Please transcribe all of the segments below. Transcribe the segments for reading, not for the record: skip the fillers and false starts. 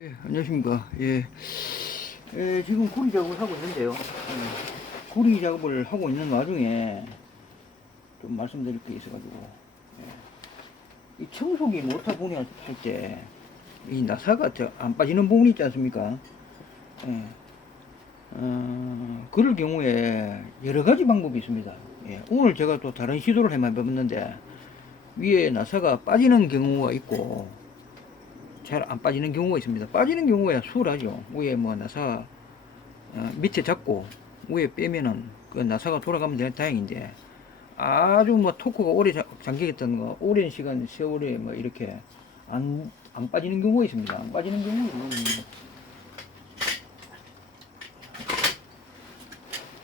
안녕하십니까. 지금 구리 작업을 하고 있는데요. 구리 작업을 하고 있는 와중에 좀 말씀드릴 게 있어가지고, 이 청소기 모터 분해 할 때, 이 나사가 안 빠지는 부분이 있지 않습니까? 예, 그럴 경우에 여러 가지 방법이 있습니다. 오늘 제가 또 다른 시도를 해봤는데, 위에 나사가 빠지는 경우가 있고, 잘 안 빠지는 경우가 있습니다. 빠지는 경우에 수월하죠. 위에 뭐 나사 밑에 잡고 위에 빼면은 그 나사가 돌아가면 다행인데, 아주 뭐 토크가 오래 잠기겠다는 거 오랜 시간 세월에 뭐 이렇게 안 빠지는 경우가 있습니다. 안 빠지는 경우는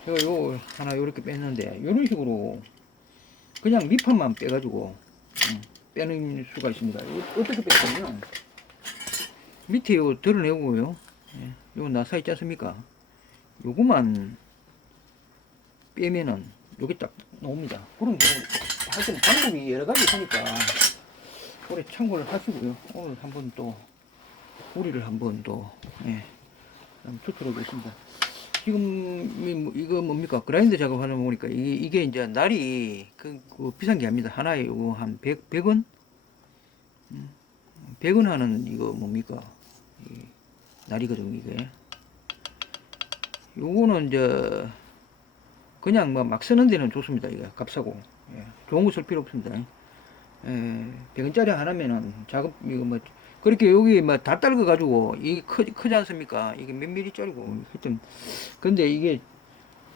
제가 요 하나 요렇게 뺐는데 요런 식으로 그냥 밑판만 빼가지고 빼는 수가 있습니다. 어떻게 뺐냐면 밑에 요 드러내고요. 요 나사 있지 않습니까? 요거만 빼면은 여기 딱 나옵니다. 그런 경우 하여튼 방법이 여러 가지 있으니까 올해 참고를 하시고요. 오늘 한번 또 우리를 한번 또 추출해 보겠습니다. 지금 이거 뭡니까? 그라인더 작업하는 거 보니까 이게 이제 날이 그 비싼 게 아닙니다. 하나에 요거 한 100원? 100원 하는 이거 뭡니까? 이 날이거든요, 이게. 요거는 이제 그냥 뭐 막 쓰는 데는 좋습니다. 이게 값싸고. 좋은 거 쓸 필요 없습니다. 100원짜리 하나면은 작업 이거 뭐 그렇게 여기 뭐 다 딸거 가지고 이게 크지 않습니까? 이게 몇 미리짜리고 하여튼 근데 이게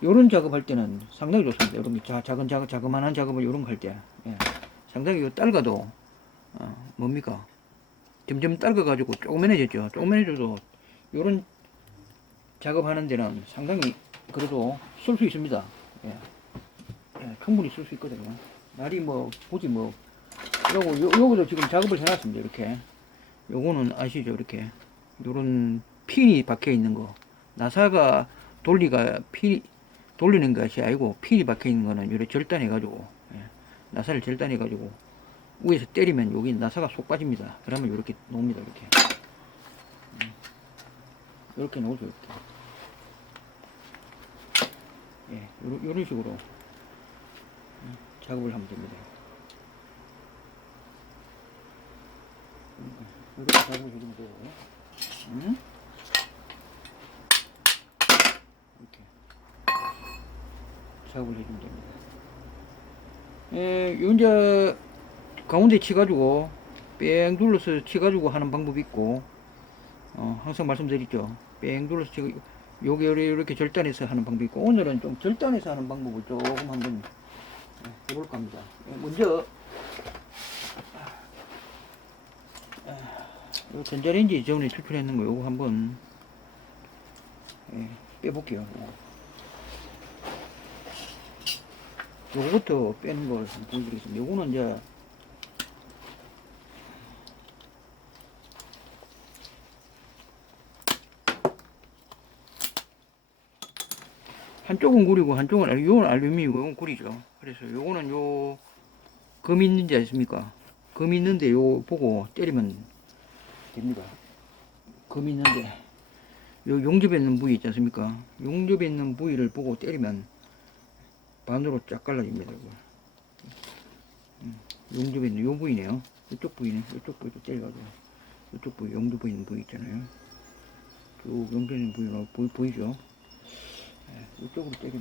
요런 작업할 때는 상당히 좋습니다. 이런 작은 자그만한 작업을 요런 거 할 때 상당히 요 딸가도 뭡니까? 점점 딸거 가지고 조그만해졌죠. 조그만해져도 요런 작업하는 데는 상당히 그래도 쓸 수 있습니다. 충분히 쓸 수 있거든요. 날이 뭐 굳이 뭐 그리고 요거도 지금 작업을 해놨습니다. 이렇게 요거는 아시죠? 이렇게 요런 핀이 박혀 있는 거 나사가 돌리는 것이 아니고 핀이 박혀 있는 거는 요렇게 절단해 가지고 나사를 절단해 가지고 위에서 때리면 여기 나사가 쏙 빠집니다. 그러면 요렇게 놓습니다. 이렇게 놓죠. 요런 식으로 작업을 하면 됩니다. 이렇게 작업을 해주면 돼요. 이렇게 작업을 해주면 됩니다. 요 이제 가운데 치가지고 뺑 눌러서 치가지고 하는 방법이 있고, 항상 말씀드렸죠. 뺑 눌러서 치고 요게 이렇게 절단해서 하는 방법이 있고, 오늘은 좀 절단해서 하는 방법을 조금 한번 해볼까 합니다. 먼저 요 전자레인지 전에 출출했는 거 요거 한번 빼볼게요. 요거부터 빼는 걸 한번 보여드리겠습니다. 요거는 이제 한쪽은 구리고 한쪽은 요건 알루미늄이고 요건 구리죠. 그래서 요거는 요 금 있는지 아십니까? 금 있는데 요 보고 때리면 됩니다. 금 있는데 요 용접에 있는 부위 있지 않습니까? 용접에 있는 부위를 보고 때리면 반으로 쫙 갈라집니다. 이거. 용접에 있는 요 부위네요. 이쪽 부위네. 이쪽 부위도 때려가지고 이쪽 부위 용접에 있는 부위 있잖아요. 쭉 용접에 있는 부위가 보이죠? 이쪽으로 때리면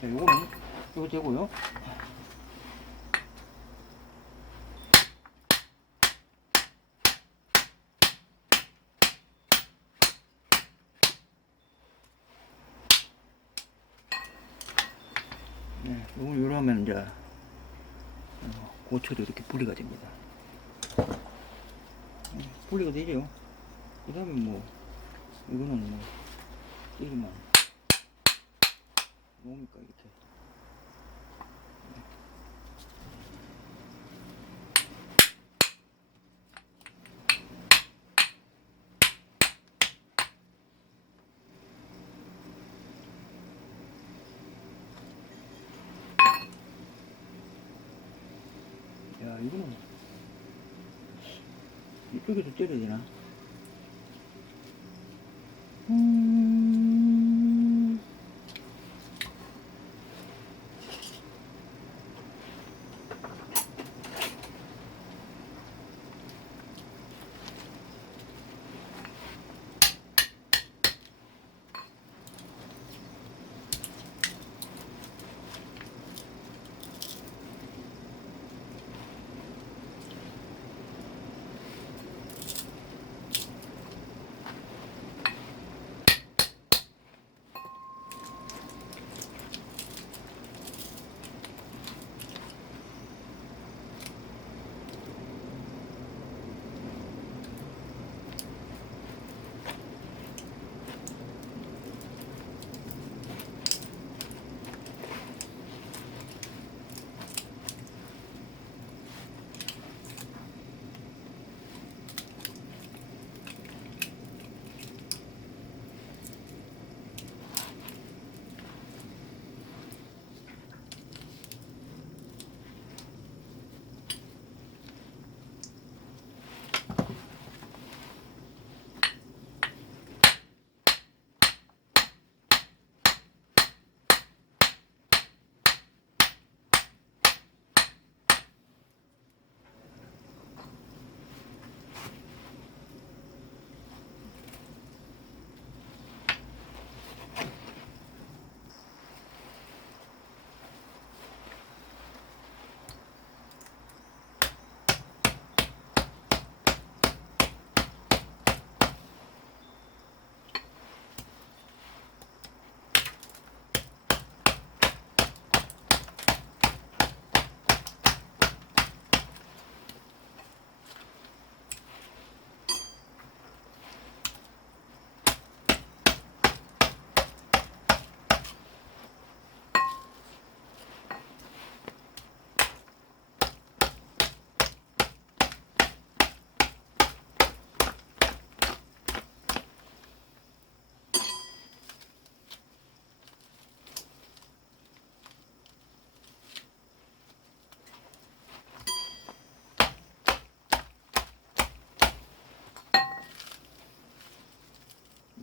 자 요거는 요거 되고요. 요거 하면 이제 고쳐도 이렇게 분리가 됩니다. 분리가 되죠. 그 다음에 뭐 이거는 뭐 때리면 뭡니까 이렇게 야 이거는 이쪽에서 때려야 되나?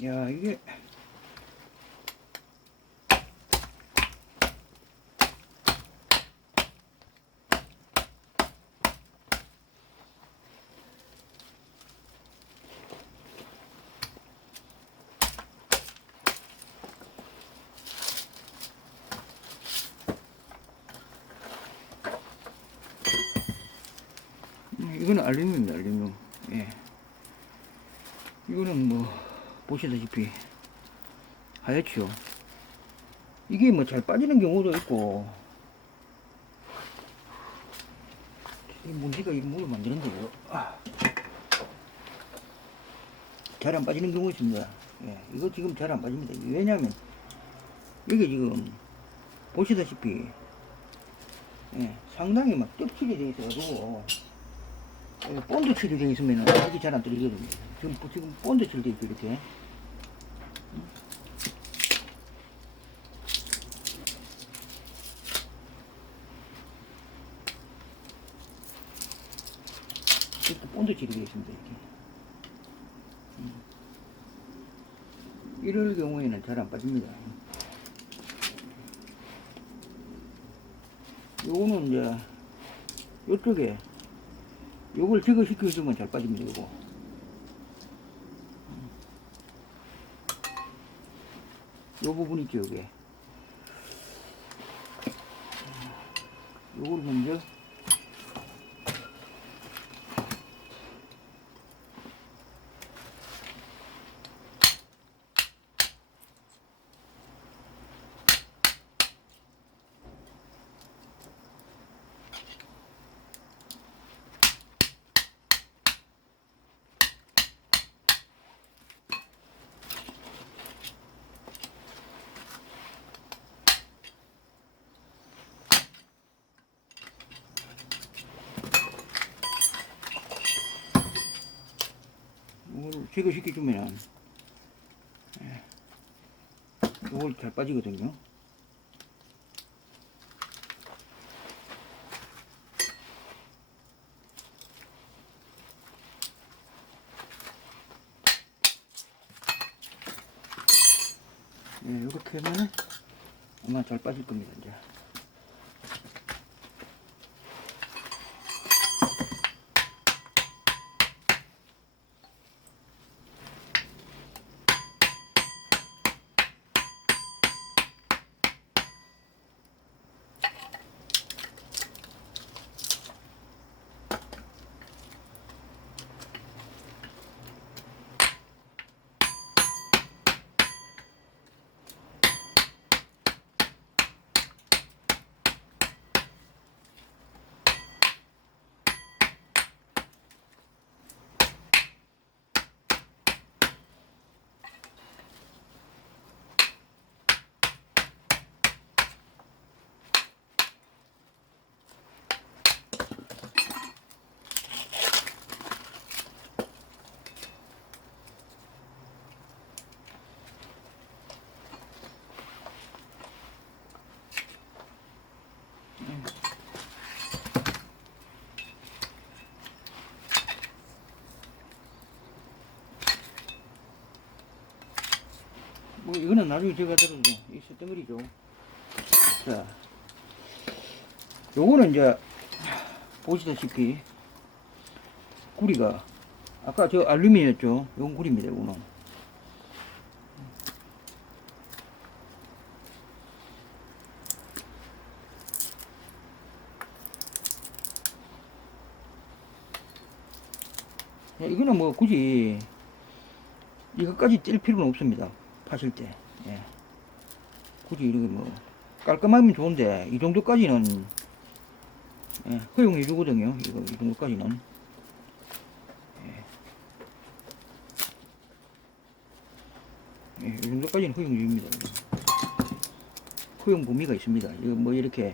야, 이게 이거는 알루미늄입니다. 알루미늄. 예. 이거는 뭐 보시다시피 하얗죠. 이게 뭐 잘 빠지는 경우도 있고, 이 문제가 이 물을 만드는데 잘 안 빠지는 경우 있습니다. 예. 이거 지금 잘 안 빠집니다. 왜냐하면 이게 지금 보시다시피 예, 상당히 막 떡칠이 되어 있어가지고 본드 칠이 되어 있으면 이게 잘 안 떨어지거든요. 지금 본드 칠 되어 있죠, 이렇게. 이렇게 본드 칠이 되어 있습니다, 이렇게. 이럴 경우에는 잘 안 빠집니다. 요거는 이제 요쪽에 요걸 제거시켜 주면 잘 빠집니다. 요 부분 있죠, 요게. 요걸 먼저 이걸 제거시켜주면 이걸 잘 빠지거든요. 예, 이렇게 하면은 아마 잘 빠질 겁니다. 이제. 뭐 이거는 나중에 제가 들어도 이 쇳덩어리죠. 자, 요거는 이제 보시다시피 구리가 아까 저 알루미늄이었죠. 요건 구리입니다. 요거는. 이거는 뭐 굳이 이것까지 뗄 필요는 없습니다. 파실 때. 예. 굳이 이렇게 뭐 깔끔하면 좋은데 이 정도까지는 예, 허용해 주거든요. 이거 이 정도까지는. 예. 예, 이 정도까지는 허용해 줍니다. 허용 범위가 있습니다. 이거 뭐 이렇게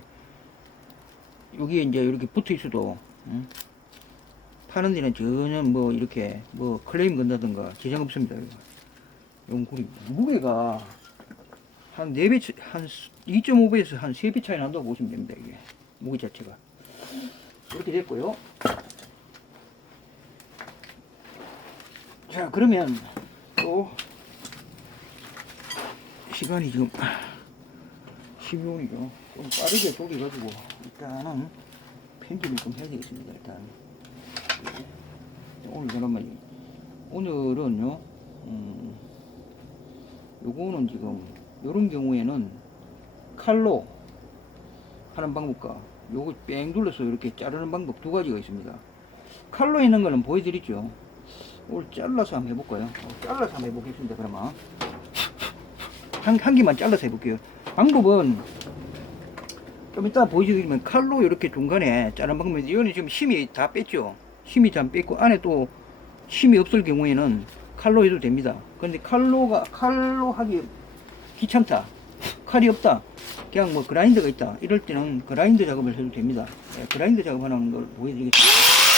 여기에 이제 이렇게 붙어 있어도 파는 데는 전혀 뭐 이렇게 뭐 클레임 건다든가 지장 없습니다. 이건 구리입니다. 무게가 한 4배, 한 2.5배에서 한 3배 차이 난다고 보시면 됩니다. 이게 무게 자체가 이렇게 됐고요. 자, 그러면 또 시간이 지금 12분이죠. 좀 빠르게 돌려가지고 일단은 편집을 좀 해야 되겠습니다. 일단 오늘 잠깐만요. 오늘은요, 요거는 지금 요런 경우에는 칼로 하는 방법과 요거 뺑 둘러서 이렇게 자르는 방법 두 가지가 있습니다. 칼로 있는 거는 보여드리죠. 오늘 잘라서 한번 해볼까요? 잘라서 한번 해보겠습니다. 그러면 한 개만 잘라서 해볼게요. 방법은 좀 이따 보여드리면 칼로 이렇게 중간에 자르는 방법인데, 이거는 지금 심이 다 뺐죠. 심이 다 뺐고 안에 또 심이 없을 경우에는 칼로 해도 됩니다. 근데 칼로 하기 귀찮다, 칼이 없다, 그냥 뭐 그라인더가 있다, 이럴 때는 그라인더 작업을 해도 됩니다. 네, 그라인더 작업하는 걸 보여드리겠습니다.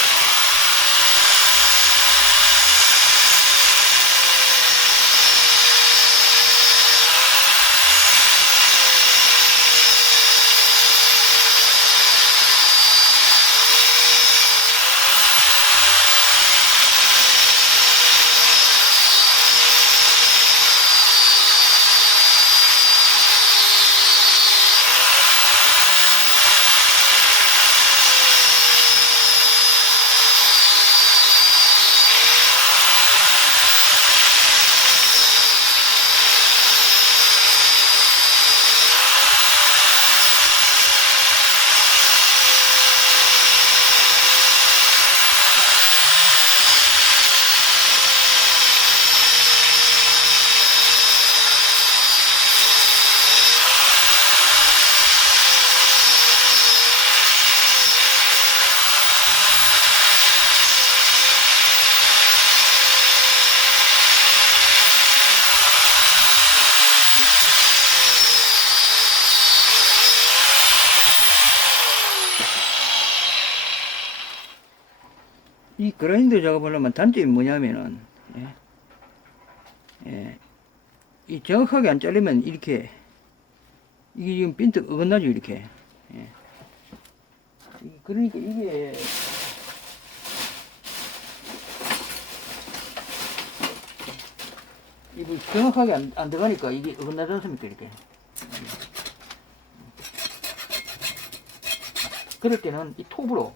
이 그라인더 작업을 하면 단점이 뭐냐면은, 이 정확하게 안 자르면 이렇게, 이게 지금 빈떡 어긋나죠, 이렇게. 그러니까 이거 정확하게 안 들어가니까 이게 어긋나지 않습니까, 이렇게. 그럴 때는 이 톱으로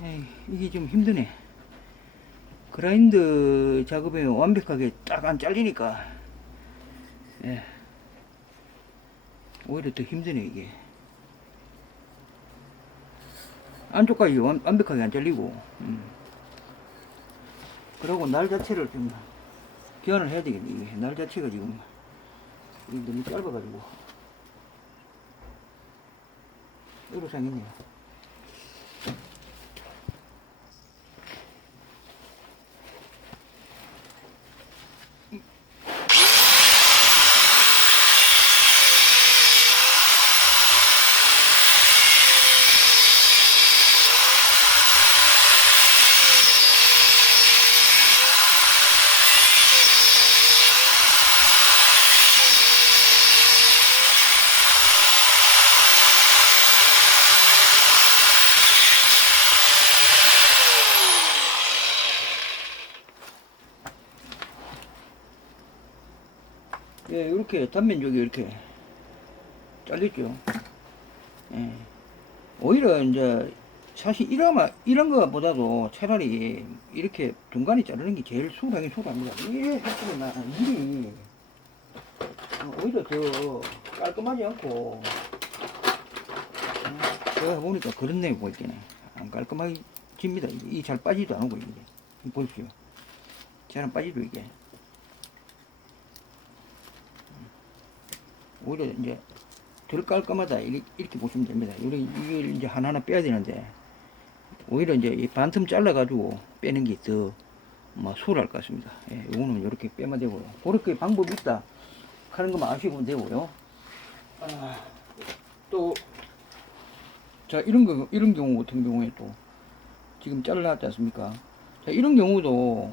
에이, 이게 좀 힘드네. 그라인더 작업에 완벽하게 딱 안 잘리니까 예, 오히려 더 힘드네 이게. 안쪽까지 완벽하게 안 잘리고 그리고 날 자체를 좀 교환을 해야 되겠네. 이게 날 자체가 지금 너무 짧아가지고 의료상이네요. 예, 이렇게 단면적이 이렇게 잘렸죠. 예. 오히려 이제 사실 이런 거보다도 차라리 이렇게 중간에 자르는 게 제일 수월합니다. 이게 했으면 나 일이 오히려 더 깔끔하지 않고 제가 보니까 그런 내용 보이잖아요. 안 깔끔하게 집니다. 이게 잘 빠지도 않고 이게 보십시오. 잘 안 빠지죠 이게. 오히려 이제 덜 깔끔하다 이렇게 보시면 됩니다. 이걸 이제 하나하나 빼야 되는데 오히려 이제 이 반틈 잘라 가지고 빼는 게 더 수월할 것 같습니다. 예, 이거는 이렇게 빼면 되고요. 그렇게 방법이 있다 하는 것만 아시면 되고요. 또 자, 이런 경우 같은 경우에 또 지금 잘라놨지 않습니까? 자, 이런 경우도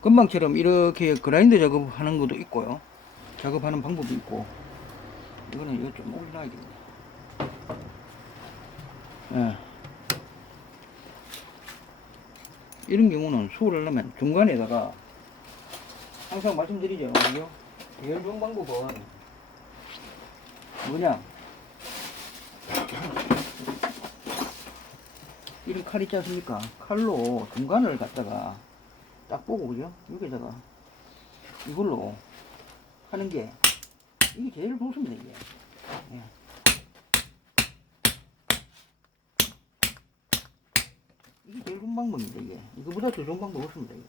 금방처럼 이렇게 그라인더 작업하는 것도 있고요. 작업하는 방법이 있고, 이거는 이거 좀 올려놔야 되겠네. 예. 이런 경우는 수월을 하려면 중간에다가 항상 말씀드리죠. 이거 제일 좋은 방법은 뭐냐? 이런 칼 있지 않습니까? 칼로 중간을 갖다가 딱 보고, 그죠? 여기다가 이걸로 하는 게 이게 제일 좋습니다, 이게. 예. 이게 제일 좋은 방법입니다, 이게. 이거보다 더 좋은 방법 없습니다, 이게.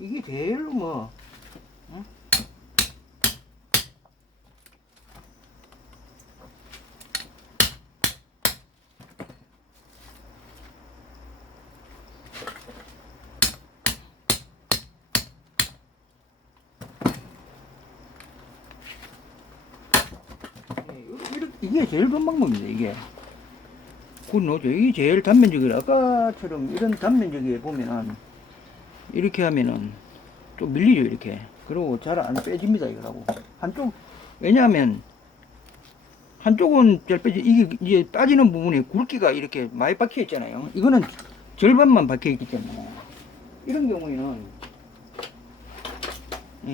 이게 제일 뭐, 응? 이게 제일 좋은 방법입니다, 이게. 그노죠. 이게 제일 단면적이라. 아까처럼 이런 단면적에 보면은, 이렇게 하면은, 좀 밀리죠, 이렇게. 그리고 잘 안 빼집니다, 이거라고. 한쪽, 왜냐하면, 한쪽은 잘 빼지, 이게 이제 빠지는 부분에 굵기가 이렇게 많이 박혀 있잖아요. 이거는 절반만 박혀 있기 때문에. 이런 경우에는,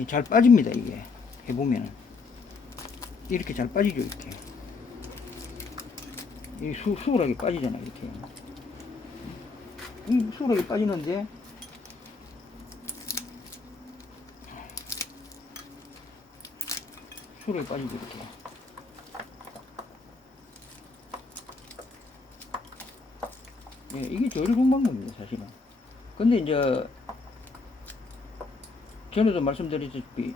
잘 빠집니다, 이게. 해보면은. 이렇게 잘 빠지죠, 이렇게. 이 수월하게 빠지잖아, 이렇게. 수월하게 빠지는데, 수월하게 빠지죠, 이렇게. 예, 이게 제일 좋은 방법입니다, 사실은. 근데 이제, 전에도 말씀드렸다시피,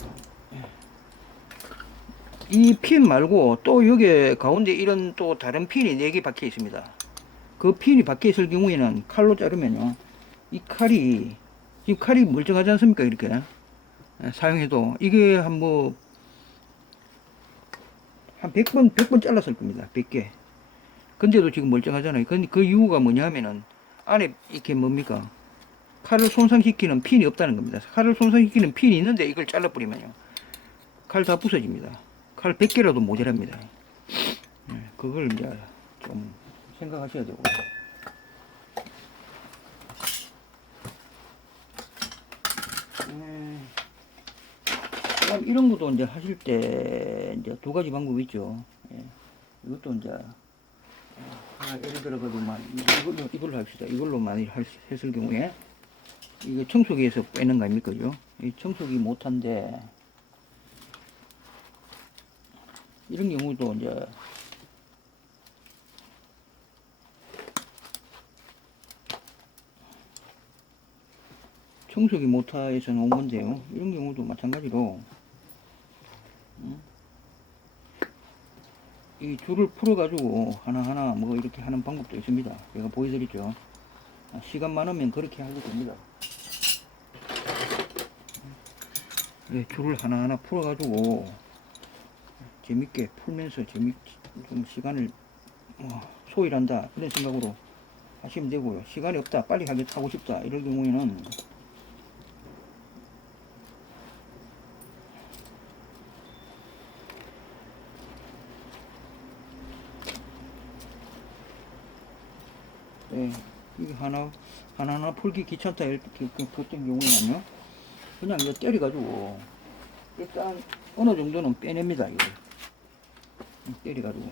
이 핀 말고 또 여기 가운데 이런 또 다른 핀이 4개 박혀 있습니다. 그 핀이 박혀 있을 경우에는 칼로 자르면요, 이 칼이, 지금 칼이 멀쩡하지 않습니까? 이렇게 사용해도 이게 한 100번 잘랐을 겁니다. 100개. 근데도 지금 멀쩡하잖아요. 근데 그 이유가 뭐냐면은 안에 이렇게 뭡니까? 칼을 손상시키는 핀이 없다는 겁니다. 칼을 손상시키는 핀이 있는데 이걸 잘라버리면요, 칼 다 부서집니다. 칼 100개라도 모자랍니다. 그걸 이제 좀 생각하셔야 되고. 그럼 이런 것도 이제 하실 때 이제 2가지 방법이 있죠. 예. 이것도 이제 예를 들어가지고만 이걸로 합시다. 이걸로 많이 했을 경우에 이게 청소기에서 빼는 거 아닙니까? 그죠? 이 청소기 못한데 이런 경우도 이제 청소기 모터에서 나온 건데요. 이런 경우도 마찬가지로 이 줄을 풀어 가지고 하나하나 뭐 이렇게 하는 방법도 있습니다. 제가 보여드리죠. 시간 많으면 그렇게 하도 됩니다. 네, 줄을 하나하나 풀어 가지고 재밌게 풀면서 좀 시간을 소일한다 그런 생각으로 하시면 되고요. 시간이 없다, 빨리 하고 싶다 이럴 경우에는 네, 이게 하나하나 풀기 귀찮다 그랬던 경우에는요, 그냥 이거 때려가지고 일단 어느 정도는 빼냅니다. 이거 때려가지고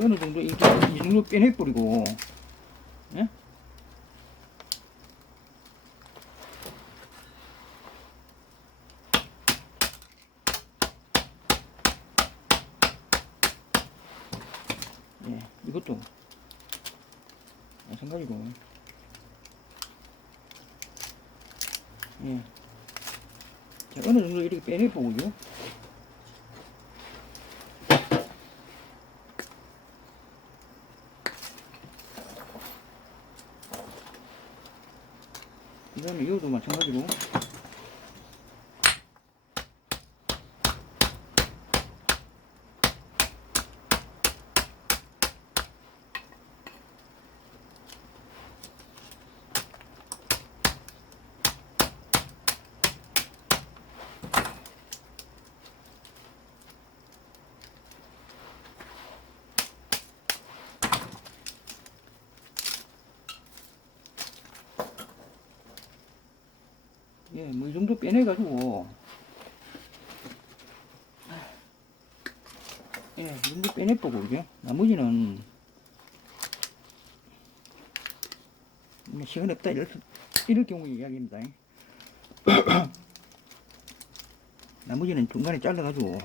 어느 정도 이 정도 빼내버리고, 예? 예, 이것도 마찬가지로, 예, 자, 어느 정도 이렇게 빼내보고요. 그 다음에 이것도 마찬가지로 예, 뭐 이 정도 빼내가지고, 예, 이 정도 빼내보고, 그죠? 나머지는 뭐 시간이 없다 이럴 경우에 이야기입니다. 나머지는 중간에 잘라가지고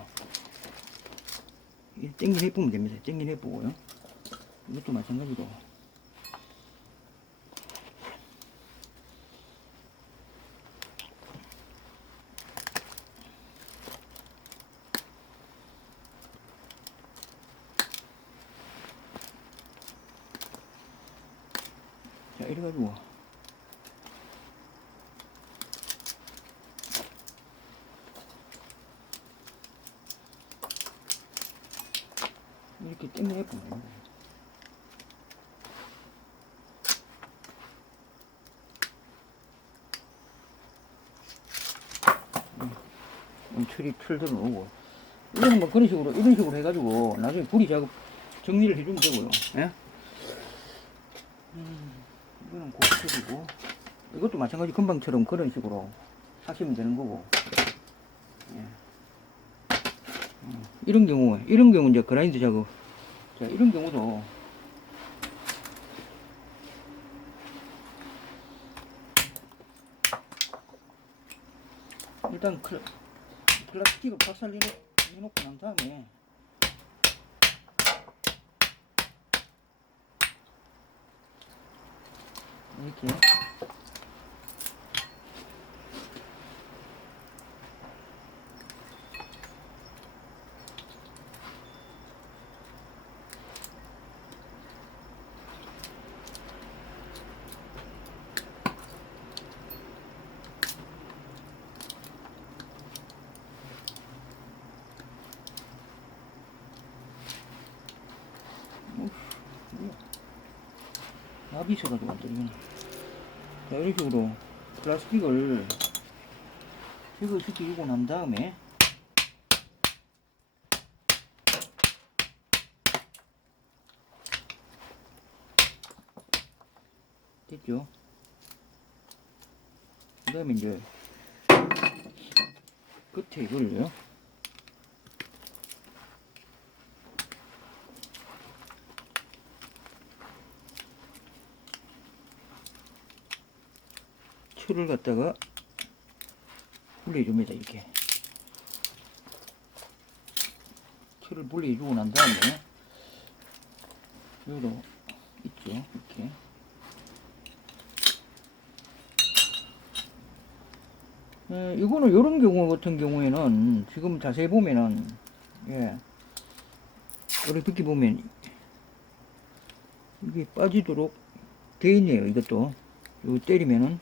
땡긴 해보면 됩니다. 땡긴 해보고요. 이것도 마찬가지로 자, 이래가지고 이렇게 땡긴 해보면 됩니다. 틀 들어오고, 이거는 뭐 그런 식으로 이런 식으로 해가지고 나중에 부리 작업 정리를 해주면 되고요. 예? 이거는 고스톱이고, 이것도 마찬가지 금방처럼 그런 식으로 하시면 되는 거고. 예. 이런 경우 이제 그라인드 작업. 자, 이런 경우도 일단 플라스틱을 박살내놓고 난 다음에 이렇게 나비 있어가지고 안 떨리네. 자, 이런 식으로 플라스틱을 제거시키고 난 다음에 됐죠? 그 다음에 이제 끝에 이걸요. 철을 갖다가 분리해줍니다. 이렇게 철을 분리해주고 난 다음에 여기로 있죠. 이렇게 이거는 이런 경우 같은 경우에는 지금 자세히 보면은 이렇게 보면 이게 빠지도록 돼 있네요. 이것도 요 때리면은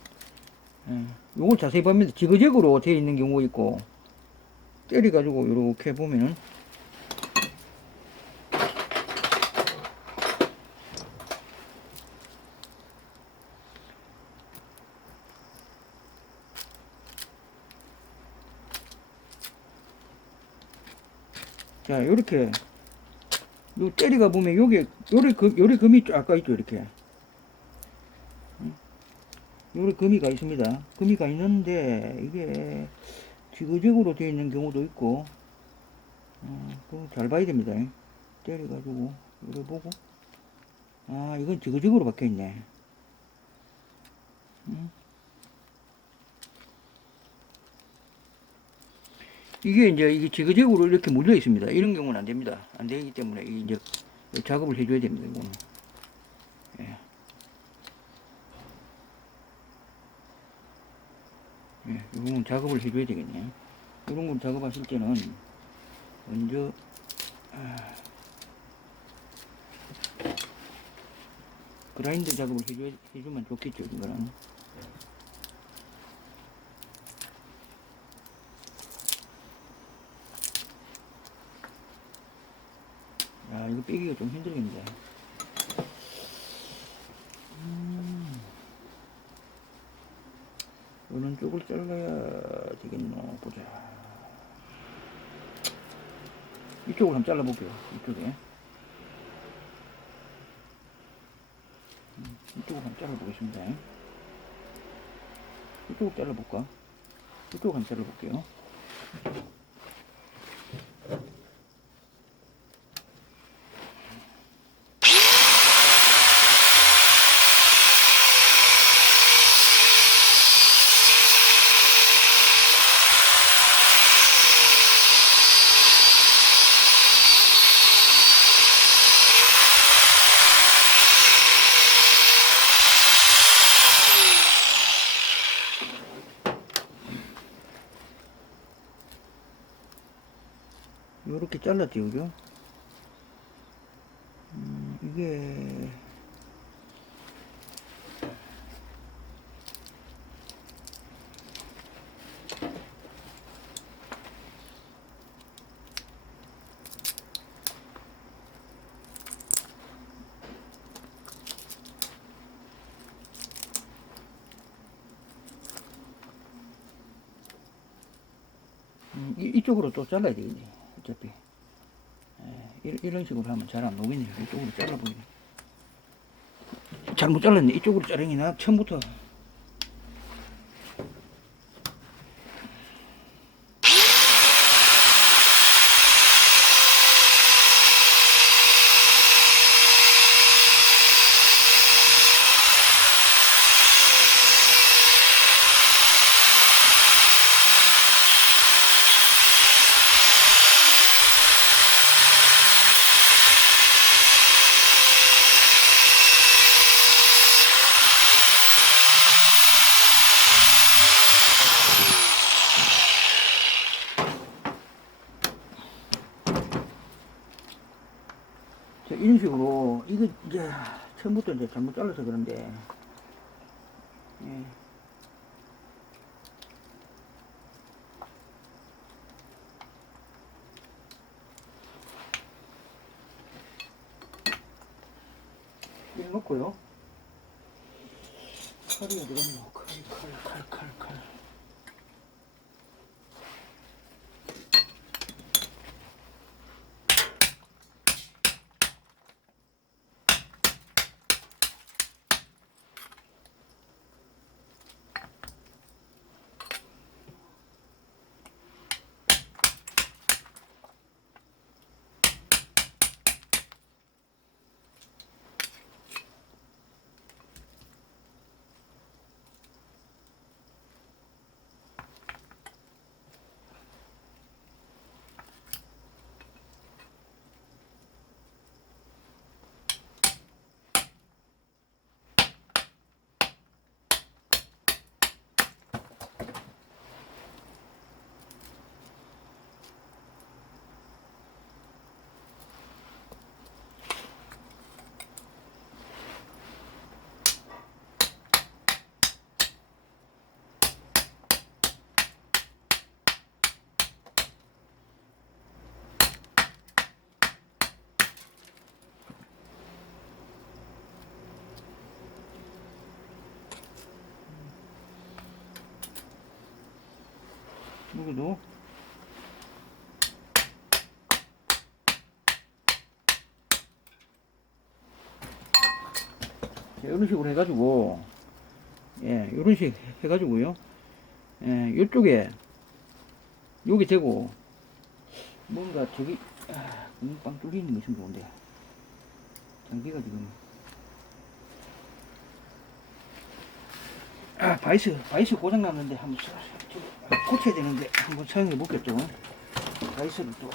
요걸 자세히 보면 지그재그로 되어 있는 경우가 있고, 때려 가지고 이렇게 보면은 자 요렇게 요 때리가 보면 요게 요래 금이 아까 있죠. 이렇게 요래 금이가 있습니다. 금이가 있는데 이게 지그재그로 되어 있는 경우도 있고, 그거 잘 봐야 됩니다. 때려 가지고 요래 보고, 아 이건 지그재그로 박혀 있네. 이게 이제 지그재그로 이렇게 물려 있습니다. 이런 경우는 안 됩니다. 안 되기 때문에 이제 작업을 해줘야 됩니다. 이거는. 예. 예, 이건 작업을 해줘야 되겠네요. 이런 걸 작업하실 때는 먼저 그라인더 작업을 해주면 좋겠죠. 이거는. 아, 이거 빼기가 좀 힘들겠네. 어느 쪽을 잘라야 되겠노 보자. 이쪽을 한번 잘라볼게요. 이쪽에. 이쪽을 한번 잘라보겠습니다. 이쪽을 잘라볼까? 이쪽을 한번 잘라볼게요. 요렇게 잘랐죠, 그죠? 이게 이쪽으로 또 잘라야 되겠네. 어차피 이런 식으로 하면 잘 안 녹이네요. 이쪽으로 잘라보이네. 잘못 잘랐네. 이쪽으로 자르니 나 처음부터. 이런 식으로 이거 이제 처음부터 이제 잘못 잘라서 그런데 예. 이렇게 놓고요. 칼이 어디 갔노? 칼. 여기도 이런 식으로 해가지고 이런 식 해가지고요. 이쪽에 여기 대고 뭔가 저기 빵 뚫리는 게 좀 좋은데 장비가 지금 바이스 고장 났는데 한번 고쳐야 되는데 한번 사용해 보겠죠. 바이스를 또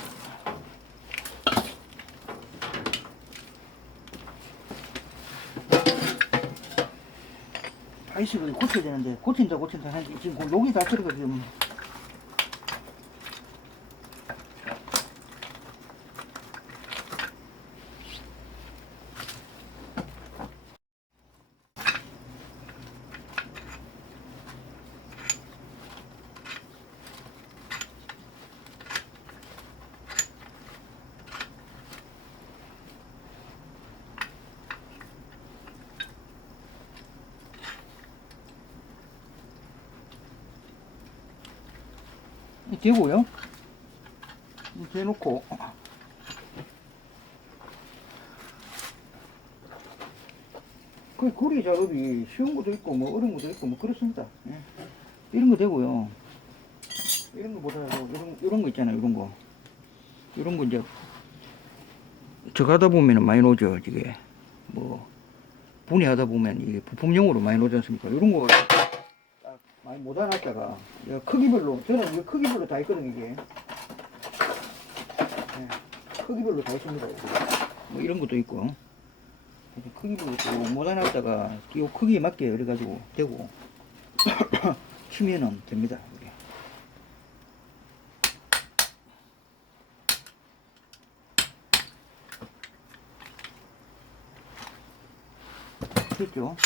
바이스를 고쳐야 되는데 고친다 하는데 지금 여기 다 소리가 지금 되고요. 이렇게 해놓고 그 고리 작업이 쉬운 것도 있고 뭐 어려운 것도 있고 뭐 그렇습니다. 이런 거 되고요. 이런 거보다도 이런 거 있잖아요. 이런 거 이제 저가다 보면은 많이 나오죠. 이게 뭐 분해하다 보면 이게 부품용으로 많이 나오지 않습니까? 이런 거 딱 많이 못 알았다가 크기별로 저는 이거 크기별로 다 있거든요. 이게 크기별로 다 있습니다. 뭐 이런 것도 있고 크기별로 또 못 알았다가 이 크기에 맞게 그래가지고 되고 치면은 됩니다. 됐죠?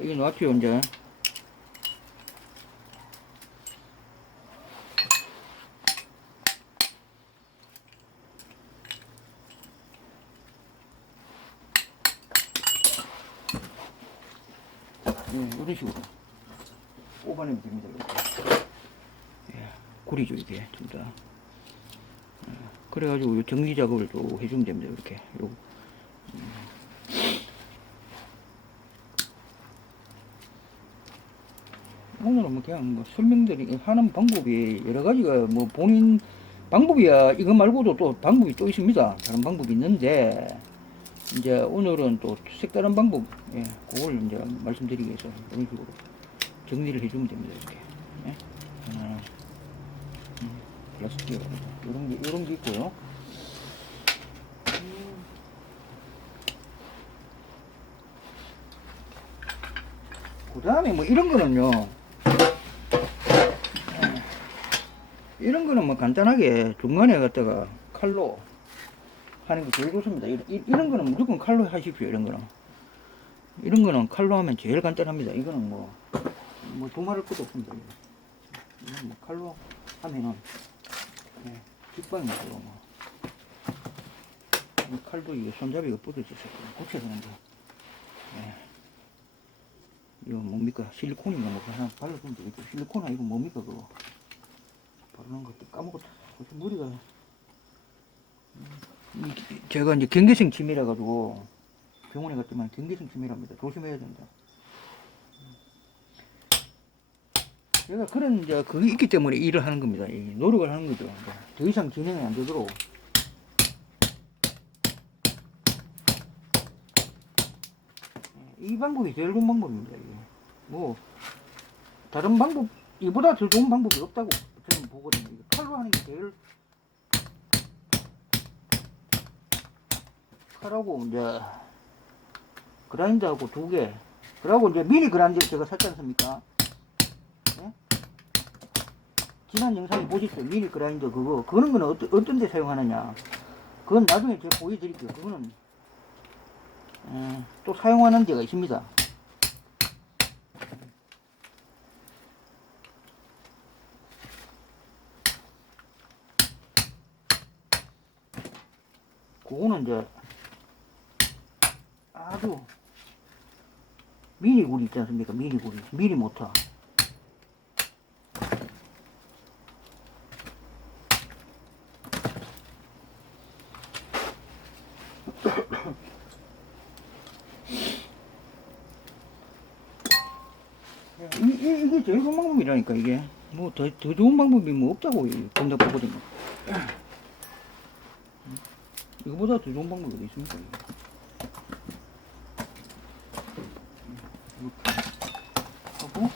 이게 놨죠 이제. 이런 식으로 뽑아내면 됩니다. 이렇게. 예, 구리죠 이게 진짜. 그래가지고 정리 작업을 또 해주면 됩니다. 이렇게. 오늘은 뭐 그냥 뭐 설명드리 하는 방법이 여러 가지가 뭐 본인 방법이야 이거 말고도 또 방법이 또 있습니다. 다른 방법이 있는데 이제 오늘은 또 색다른 방법, 예, 그걸 이제 말씀드리기 위해서 이런 식으로 정리를 해주면 됩니다. 이렇게. 예? 플라스틱 이런 게 있고요. 그 다음에 뭐 이런 거는요. 이런 거는 뭐 간단하게 중간에 갖다가 칼로 하는 게 제일 좋습니다. 이런 거는 무조건 칼로 하십시오. 이런 거는 칼로 하면 제일 간단합니다. 이거는 뭐 두말할 것도 없습니다. 이건 뭐 칼로 하면은, 예, 직방이죠. 뭐. 이 칼도 이게 손잡이가 부러져서 고쳐야 되는데, 예. 이거 뭡니까? 실리콘인가 뭐 하나 발라주면 되겠죠. 실리콘 아니고 뭡니까 그거? 바르는 것도 까먹었다. 머리가 제가 이제 경계성 치매라 가지고 병원에 갔더만 경계성 치매랍니다. 조심해야 된다. 제가 그런 이제 그게 있기 때문에 일을 하는 겁니다. 노력을 하는 거죠. 더 이상 진행이 안 되도록. 이 방법이 제일 좋은 방법입니다. 이게. 뭐 다른 방법 이보다 더 좋은 방법이 없다고 저는 보거든요. 칼로 하는 게 제일. 칼하고 이제 그라인더하고 두 개. 그리고 이제 미니 그라인더 제가 샀지 않습니까? 네? 지난 영상에 보셨죠? 미니 그라인더 그거는 거는 어떤 데 사용하느냐? 그건 나중에 제가 보여드릴게요. 그거는 또 사용하는 데가 있습니다. 그거는 이제 아주 미니 구리 있지 않습니까? 미니 구리, 미니 모터. 이게 제일 좋은 방법이라니까. 이게 뭐 더 좋은 방법이 뭐 없다고 본다 보거든요. 이거보다 더 좋은 방법이 어디 있습니까? 이렇게 하고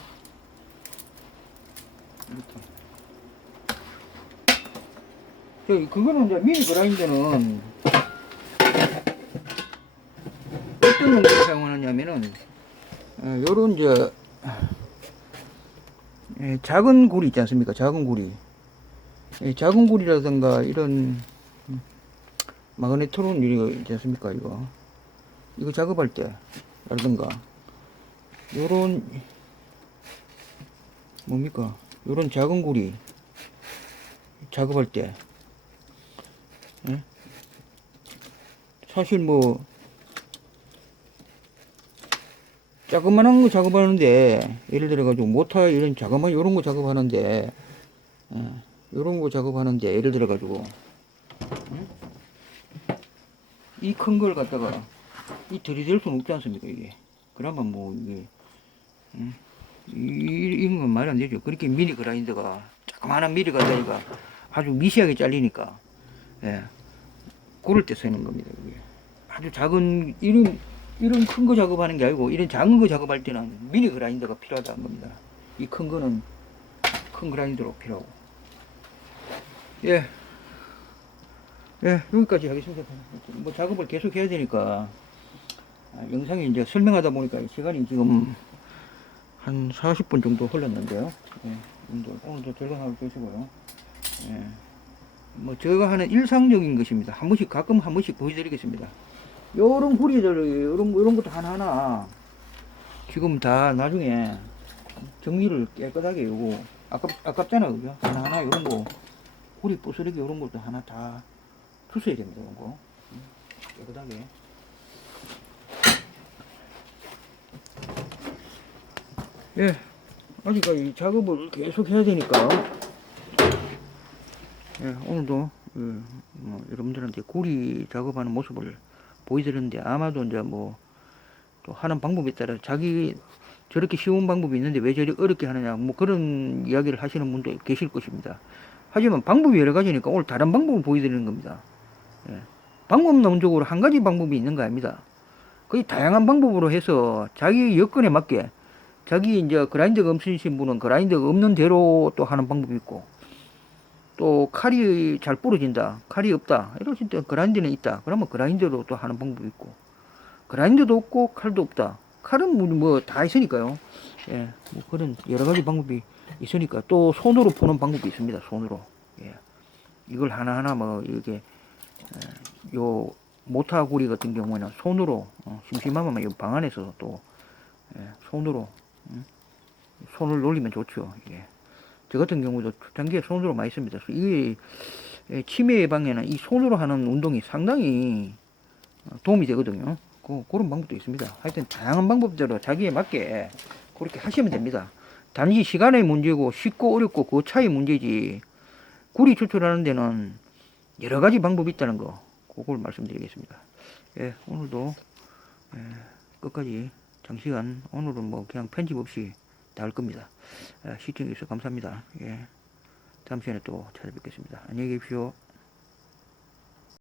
이렇게. 그거는 이제 미니 그라인더는 어떤 용도로 사용하느냐면은 요런 이제 작은 구리 있지 않습니까? 작은 구리. 작은 구리라든가 이런 마그네트론 이거 있지 않습니까? 이거 작업할 때 라든가 요런 뭡니까? 요런 작은 구리 작업할 때, 예? 사실 뭐 자그만한 거 작업하는데, 예를 들어 가지고 모터 이런 자그만 요런 거 작업하는데, 요런 거 작업하는데 예를 들어 가지고 이 큰 걸 갖다가 들이댈 수는 없지 않습니까? 이게 그러면 뭐 이게 이런 건 말이 안 되죠. 그렇게 미니 그라인더가 조그마한 미니 그라인더가 아주 미세하게 잘리니까, 예, 그럴 때 쓰는 겁니다. 이게 아주 작은 이런 큰 거 작업하는 게 아니고 이런 작은 거 작업할 때는 미니 그라인더가 필요하다는 겁니다. 이 큰 거는 큰 그라인더로 필요하고. 예, 여기까지 하겠습니다. 뭐 작업을 계속 해야 되니까 영상이 이제 설명하다 보니까 시간이 지금 한 40분 정도 흘렀는데요. 예, 오늘도 즐거운 되시고요. 예, 뭐 제가 하는 일상적인 것입니다. 가끔 한 번씩 보여드리겠습니다. 요런 구리들, 요런 것도 하나하나 지금 다 나중에 정리를 깨끗하게 요거 아깝잖아, 그죠? 하나하나 요런 거 구리 부스러기 요런 것도 하나 다 주셔야 됩니다. 요런 거 깨끗하게. 예, 아직까지 작업을 계속 해야 되니까, 예, 오늘도 여러분들한테 구리 작업하는 모습을 보여드렸는데, 아마도 이제 뭐 또 하는 방법에 따라 자기 저렇게 쉬운 방법이 있는데 왜 저리 어렵게 하느냐, 뭐 그런 이야기를 하시는 분도 계실 것입니다. 하지만 방법이 여러 가지니까 오늘 다른 방법을 보여드리는 겁니다. 예. 방법론적으로 한 가지 방법이 있는 거 아닙니다. 거의 다양한 방법으로 해서 자기 여건에 맞게, 자기 이제 그라인더가 없으신 분은 그라인더가 없는 대로 또 하는 방법이 있고, 또 칼이 잘 부러진다, 칼이 없다 이러실 때 그라인더는 있다 그러면 그라인더로 또 하는 방법이 있고, 그라인더도 없고 칼도 없다, 칼은 뭐 다 있으니까요. 예, 뭐 그런 여러 가지 방법이 있으니까 또 손으로 푸는 방법이 있습니다. 손으로. 예. 이걸 하나하나 뭐 이렇게 요 모타구리 같은 경우에는 손으로 심심하면 방 안에서 또 손으로 손을 놀리면 좋죠. 예. 저 같은 경우도 초창기에 손으로 많이 씁니다. 이게 치매 예방에는 이 손으로 하는 운동이 상당히 도움이 되거든요. 그런 방법도 있습니다. 하여튼 다양한 방법대로 자기에 맞게 그렇게 하시면 됩니다. 단지 시간의 문제고 쉽고 어렵고 그 차이 문제지, 구리 추출하는 데는 여러 가지 방법이 있다는 거, 그걸 말씀드리겠습니다. 예, 오늘도 끝까지 장시간, 오늘은 뭐 그냥 편집 없이 다 할 겁니다. 시청해주셔서 감사합니다. 예, 다음 시간에 또 찾아뵙겠습니다. 안녕히 계십시오.